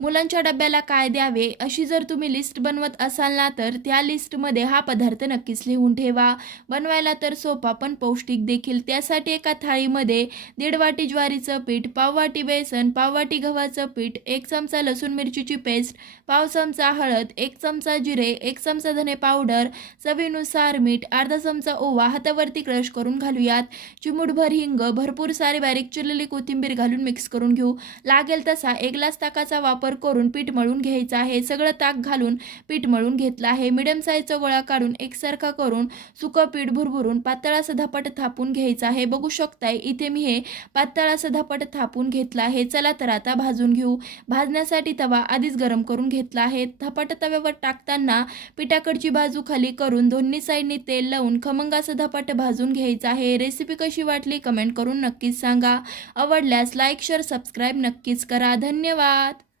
मुलांच्या डब्याला काय द्यावे अशी जर तुम्ही लिस्ट बनवत असाल ना, तर त्या लिस्टमध्ये हा पदार्थ नक्कीच लिहून ठेवा. बनवायला तर सोपा पण पौष्टिक देखील. त्यासाठी एका थाळीमध्ये 1.5 वाटी ज्वारीचं पीठ, पाव वाटी बेसन, पाव वाटी गव्हाचं पीठ, 1 चमचा लसूण मिरचीची पेस्ट, पाव चमचा हळद, 1 चमचा जिरे, 1 चमचा धने पावडर, चवीनुसार मीठ, अर्धा चमचा ओवा हातावरती क्रश करून घालूयात. चिमूटभर हिंग, भरपूर सारी बारीक चिरलेली कोथिंबीर घालून मिक्स करून घेऊ. लागेल तसा 1 ग्लास ताकाचा वापर करून पीठ मळून घ्यायचं आहे. सगळं ताक घालून पीठ मळून घेतलं आहे. मिडियम साईजचा गोळा काढून एकसारखा करून सुकं पीठ भरभरून पातळ असं धपाट थापून घ्यायचं आहे. बघू शकताय इथे मी हे पातळ असं धपाट थापून घेतलं आहे. चला तर आता भाजून घेऊ. भाजण्यासाठी तवा आधीच गरम करून घेतला आहे. धपाट तव्यावर टाकताना पिठाकडची बाजू खाली करून दोन्ही साईडनी तेल लावून खमंग असं धपाट भाजून घ्यायचं आहे. रेसिपी कशी वाटली कमेंट करून नक्कीच सांगा. आवडल्यास लाईक शेअर सबस्क्राईब नक्कीच करा. धन्यवाद.